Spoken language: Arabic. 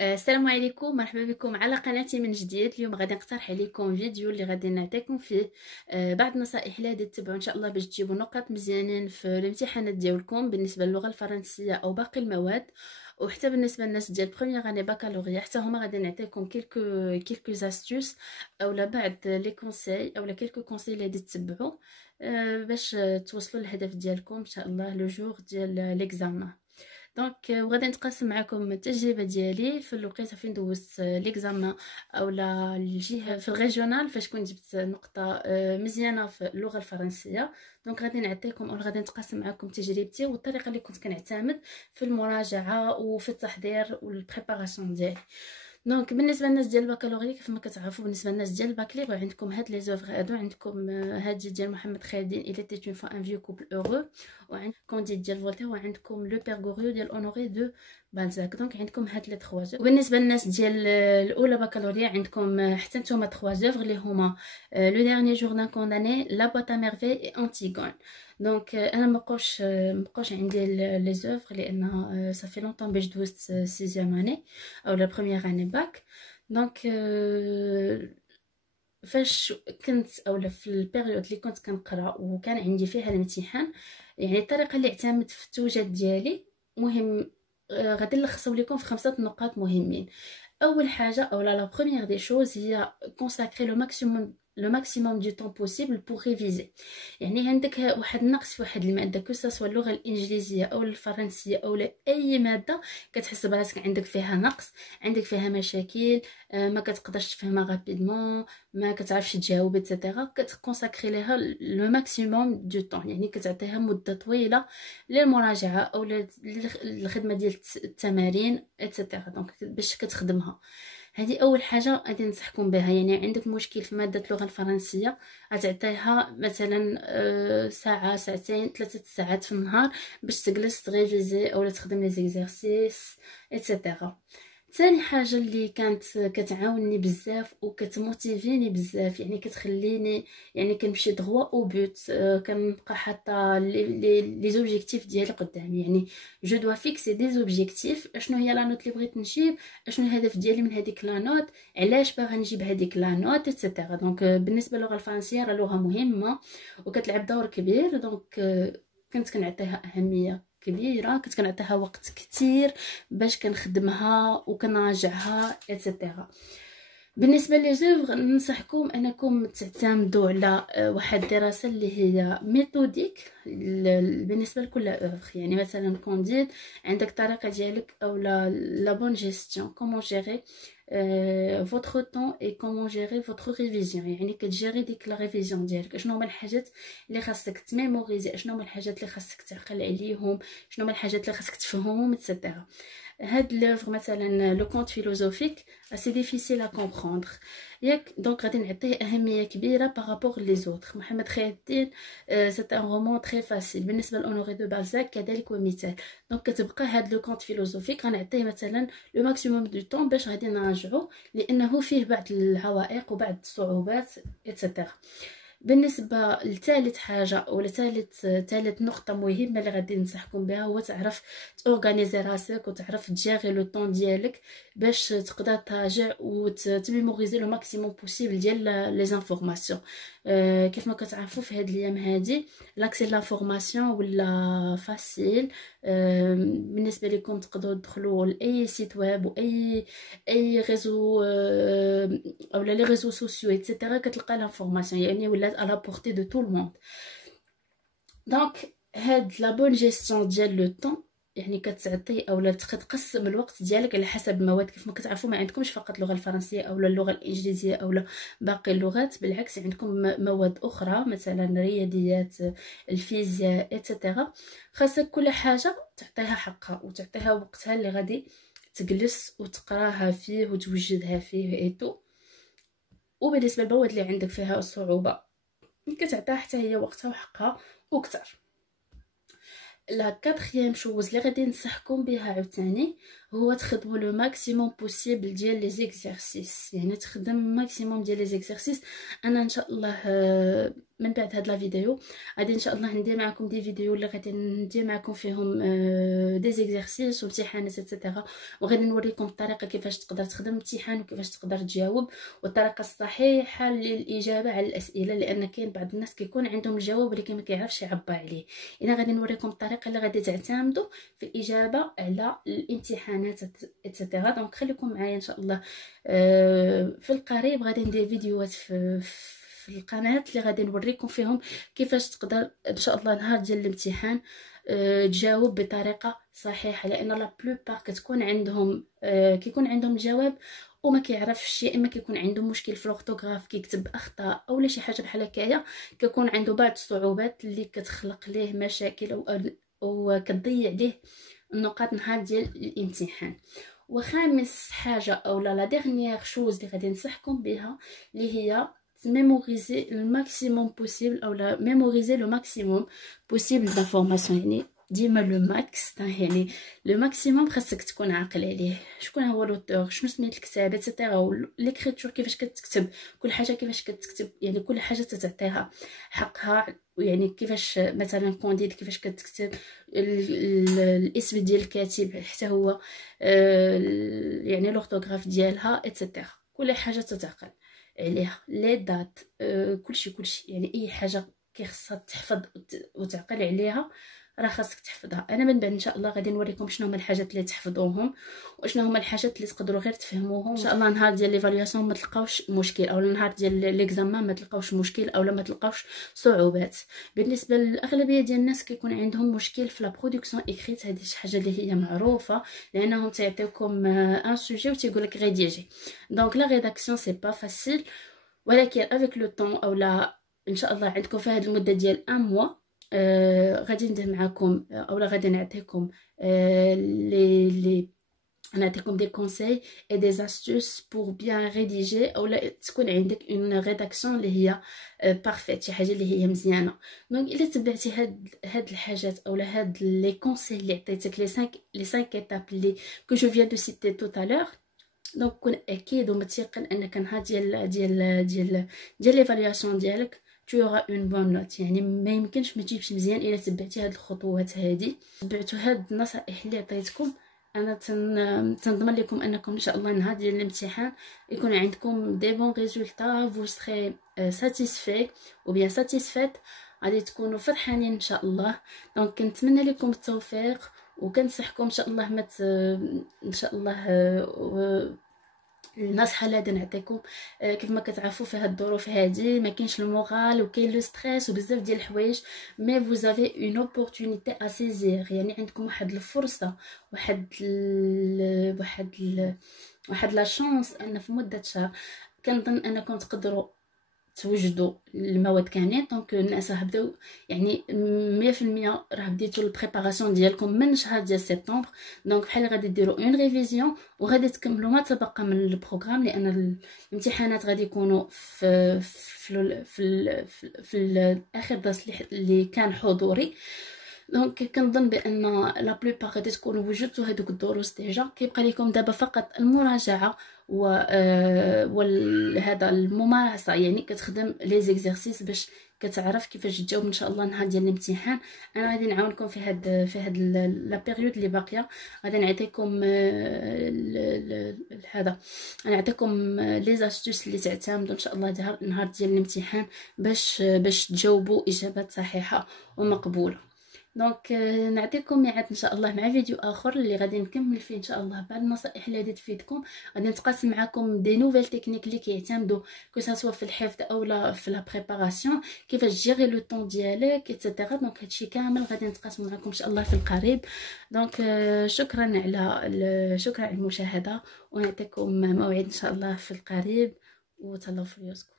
السلام عليكم، مرحبا بكم على قناتي من جديد. اليوم غادي نقترح عليكم فيديو اللي غادي نعطيكم فيه بعض النصائح اللي غادي تتبعوا ان شاء الله باش تجيبوا نقاط مزيانين في الامتحانات ديالكم بالنسبه للغه الفرنسيه او باقي المواد، وحتى بالنسبه للناس ديال بروميير اني باكالوريا حتى هما غادي نعطيكم كيلكو زاستوس اولا بعض لي كونساي اولا كيلكو كونساي اللي غادي تتبعوا باش توصلوا للهدف ديالكم ان شاء الله لو جور ديال ليكزامان. دونك وغادي نتقاسم معكم التجربه ديالي في الوقيته فين دوزت ليكزامان اولا الجهه في الريجونال فاش كنت جبت نقطه مزيانه في اللغه الفرنسيه. دونك غادي نعطيكم او غادي نتقاسم معكم تجربتي والطريقه اللي كنت كنعتمد في المراجعه وفي التحضير والبريباراسيون ديالي. دونك بالنسبه للناس ديال البكالوريا كيف ما كتعرفوا بالنسبه للناس ديال الباك ليبر عندكم هاد لي زوفر هادو، عندكم هادي ديال محمد خير الدين إلي تي اون فوا ان فيو كوبل اورو، وعندكم كونديد ديال فولتير، وعندكم لو بير غوريو ديال اونوري دو بالزاك. دونك عندكم هاد لي 3 زوفر. وبالنسبه للناس ديال الاولى بكالوريا عندكم حتى نتوما 3 زوفر اللي هما لو ديرني جور دان كونداني، لا بوات ا ميرفي اي انتيغون. دونك انا مبقاوش عندي لي زوفر لان صافي لونطون باش دوزت 6 اني او لا بروميير اني باك. دونك فاش كنت اولا في البيريود اللي كنت كنقرا وكان عندي فيها الامتحان، يعني الطريقه اللي اعتمدت في التوجد ديالي مهم. غادي نلخصو لكم في 5 نقاط مهمين. اول حاجه اولا لا بروميير دي شوز هي كونساكري لو ماكسيموم دو طون بوسيبل بور ريفيزي. يعني عندك واحد النقص في واحد الماده كو سوا اللغه الانجليزيه او الفرنسيه او اي ماده كتحس براسك عندك فيها نقص، عندك فيها مشاكل، ما كتقدرش تفهمها غابيدمون، ما كتعرفش تجاوب اتسيتيرا، كتكونساكري ليها لو ماكسيموم دو طون، يعني كتعطيها مده طويله للمراجعه او للخدمه ديال التمارين اتسيتيرا. دونك باش كتخدمها، هذه اول حاجه غادي ننصحكم بها. يعني عندك مشكل في ماده اللغه الفرنسيه غتعطيها مثلا ساعه ساعتين 3 ساعات في النهار باش تجلس تريفيزي او تخدم لي زيكزارسيس اتسيتيرا. ثاني حاجه اللي كانت كتعاونني بزاف وكتموتيفيني بزاف، يعني كتخليني يعني كنمشي دغوا او بوت، كنبقى حاطه لي زوبجيكتيف ديالي قدامي. يعني جو دوا فيكسي دي زوبجيكتيف، اشنو هي لا نوت اللي بغيت نجيب، اشنو الهدف ديالي من هذيك لا نوت، علاش باغا نجيب هذيك لا نوت اتسيتيرا. دونك بالنسبه للغه الفرنسيه راه لغه مهمه وكتلعب دور كبير. دونك كنت كنعطيها اهميه كبيره، كنت كنعطيها وقت كتير باش كنخدمها وكنراجعها اتسيتيرا. بالنسبه لي زوفر ننصحكم انكم تعتمدوا على واحد الدراسه اللي هي ميثوديك بالنسبه لكل اوفر. يعني مثلا كونديد عندك طريقه ديالك او لا بون جيستيون، كومون جيري فوتر طون اي كومون جيري فوتر ريفيزيون. يعني كتجيري ديك لا ريفيزيون ديالك، شنو هما الحاجات اللي خاصك تميموريزي، شنو هما الحاجات اللي خاصك تعقل عليهم، شنو هما الحاجات اللي خاصك تفهمهم اتسيتيرا. هاد لوفر مثلا لو كونت فيلوزوفيك سي ديفيسيل ا كومبروندر ياك، دونك غادي نعطيه اهميه كبيره بارابور لي زوطر. محمد خير الدين سي ان رومان تري فاسيل. بالنسبه لاونوري دو بالزاك كذلك ومثال. دونك كتبقى هاد لو كونت فيلوزوفيك غنعطيه مثلا لو ماكسيموم دو طون باش غادي نراجعو، لانه فيه بعض العوائق وبعض الصعوبات اتسيتيرا. بالنسبه لثالث حاجه او ثالث نقطه مهمه اللي غادي ننصحكم بها هو تعرف تورغانيزي راسك وتعرف تجيري لو طون ديالك باش تقدر تراجع وتميموريزي لو ماكسيموم بوسيبل ديال لي زانفورماسيون. كيف ما كتعرفوا في هاد الايام هادي لاكسي لافورماسيون ولا فاسيل. بالنسبه لكم تقدروا تدخلوا لاي سيت ويب واي ريزو او لي ريزو سوسيو اتسيتيرا، كتلقى لافورماسيون يعني ولات على بورتي دو تو الموند. دونك هاد لا بون جيستيون ديال لو طون يعني كتعطي اولا تقسم الوقت ديالك على حسب المواد. كيف ما كتعرفوا ما عندكمش فقط اللغه الفرنسيه او اللغه الانجليزيه او باقي اللغات، بالعكس عندكم مواد اخرى مثلا الرياضيات، الفيزياء اتسيتيرا. خاصك كل حاجه تعطيها حقها وتعطيها وقتها اللي غادي تجلس وتقراها فيه وتوجدها فيه ايتو. وبالنسبه للمواد اللي عندك فيها صعوبه كتعطيها حتى هي وقتها وحقها وكتر. لا كاتريام شوز اللي غادي ننصحكم بها عاوتاني هو تخدموا لو ماكسيموم بوسيبل ديال لي زيكزارسيس، يعني تخدم ماكسيموم ديال لي زيكزارسيس. انا ان شاء الله من بعد هاد لا فيديو غادي ان شاء الله ندير معكم دي فيديو اللي غادي ندير معكم فيهم دي زيكزارسيس وامتحانات اتسيتيرا، وغادي نوريكم الطريقه كيفاش تقدر تخدم امتحان وكيفاش تقدر تجاوب، والطريقه الصحيحه للاجابه على الاسئله، لان كاين بعض الناس كيكون عندهم الجواب ولكن ما كيعرفش يعبر عليه. اذا غادي نوريكم الطريقه اللي غادي تعتمدوا في الاجابه على الامتحانات اتسيتيرا. دونك خليكم معايا ان شاء الله. في القريب غادي ندير فيديوهات في القناه اللي غادي نوريكم فيهم كيفاش تقدر ان شاء الله نهار ديال الامتحان تجاوب بطريقه صحيحه، لان لا بلوبار كتكون عندهم كيكون عندهم الجواب وما كيعرفش، يا اما كيكون عنده مشكل في الاورتوغراف كيكتب اخطاء اولا شي حاجه بحال هكايا، كيكون عنده بعض الصعوبات اللي كتخلق ليه مشاكل او كتضيع ليه النقاط نهار ديال الامتحان. وخامس حاجه او لا ديرنيير شوز اللي غادي ننصحكم بها اللي هي ميموريزي الماكسيموم بوسيبل او لا ميموريزي لو ماكسيموم بوسيبل دانفورماسيون، يعني ديما لو ماكس، يعني لو ماكسيموم خاصك تكون عاقل عليه. شكون هو لوتور، شنو سميت الكتاب ايتترا، ليكريتور كيفاش كتكتب كل حاجه، كيفاش كتكتب يعني كل حاجه تتعطيها حقها، يعني كيفاش مثلا كونديد كيفاش كتكتب الاسم ديال الكاتب حتى هو يعني لورتوغراف ديالها ايتترا، كل حاجه تتعقل عليها، لي دات كلشي يعني اي حاجه كيخصها تحفظ وتعقل عليها راه خاصك تحفظها. انا من بعد ان شاء الله غادي نوريكم شنو هما الحاجات اللي تحفظوهم وشنو هما الحاجات اللي تقدروا غير تفهموهم ان شاء الله. نهار ديال ليفالياسيون ما تلقاوش مشكل، او نهار ديال ليكزامان ما تلقاوش مشكل او ما تلقاوش صعوبات. بالنسبه للاغلبيه ديال الناس كيكون عندهم مشكل في لا برودكسيون ايكريت، هذه شي حاجه اللي هي معروفه لانهم تيعطيوكم ان سوجي وتيقول لك ريديجي، دونك لا ريداكسيون سي با فاسيل، ولكن افيك لو طون او لا ان شاء الله عندكم في هذه المده ديال ان موا غادي ندير معكم او غادي نعطيكم نعطيكم دي كونساي اي دي استوس بور بيان ريديجي او لا تكون عندك اون ريداكسيون اللي هي بارفيت، شي حاجه اللي هي مزيانه. دونك الا تبعتي هاد الحاجات او هاد لي كونساي اللي عطيتك لي 5 ايتاب اللي كو جو فيان دو سيتي تو تالور، دونك كون اكيد ومتيقن انك نهار ديال ليفالياسيون ديالك tu auras une bonne note. يعني ما يمكنش ما تجيبش مزيان الا تبعتي هاد الخطوات هادي، تبعتوا هاد النصائح اللي عطيتكم. انا تنضمن لكم انكم ان شاء الله نهار ديال الامتحان يكون عندكم دي بون ريزولطا، vous serez satisfait ou bien satisfaite، غادي تكونوا فرحانين ان شاء الله. دونك كنتمنى لكم التوفيق وكنصحكم ان شاء الله ان شاء الله النصيحه اللي غادي نعطيكم كيف ما كتعرفوا في هاد الظروف هادي ما كاينش المورال وكاين لو ستريس وبزاف ديال الحوايج، مي vous avez une opportunité à saisir، يعني عندكم واحد الفرصه واحد لا شانس ان في مده شهر كنظن انكم تقدروا توجدوا المواد كاملين. دونك الناس راه بداو يعني 100% راه بديتوا البريباراسيون ديالكم من شهر ديال سبتمبر، دونك بحال غادي ديروا اون ريفيزيون وغادي تكملوا ما تبقى من البروغرام، لان الامتحانات غادي يكونوا في اخر درس اللي كان حضوري. دونك كنظن بان لا بلوبار غادي تكونوا وجدتوا هذوك الدروس ديجا، كيبقى لكم دابا فقط المراجعه وهذا الممارسه، يعني كتخدم لي زيكزارسيس باش كتعرف كيفاش تجاوب ان شاء الله نهار ديال الامتحان. انا غادي نعاونكم في هاد لا بيريود اللي باقيه، غادي نعطيكم هذا نعطيكم لي زاستوس اللي تعتمدوا ان شاء الله نهار ديال الامتحان باش تجاوبوا اجابات صحيحه ومقبوله. دونك نعطيكم ميعاد ان شاء الله مع فيديو اخر اللي غادي نكمل فيه ان شاء الله بعض النصائح اللي غادي تفيدكم. غادي نتقاسم معكم دي نوفيل تكنيك اللي كيعتمدوا كو سوا في الحفظ اولا في لا بريباراسيون، كيفاش جيري لو طون ديالك ايتترا. دونك هادشي كامل غادي نتقاسم معكم ان شاء الله في القريب. دونك شكرا على المشاهده، ونعطيكم موعد ان شاء الله في القريب، وتهلاو في ريوسكم.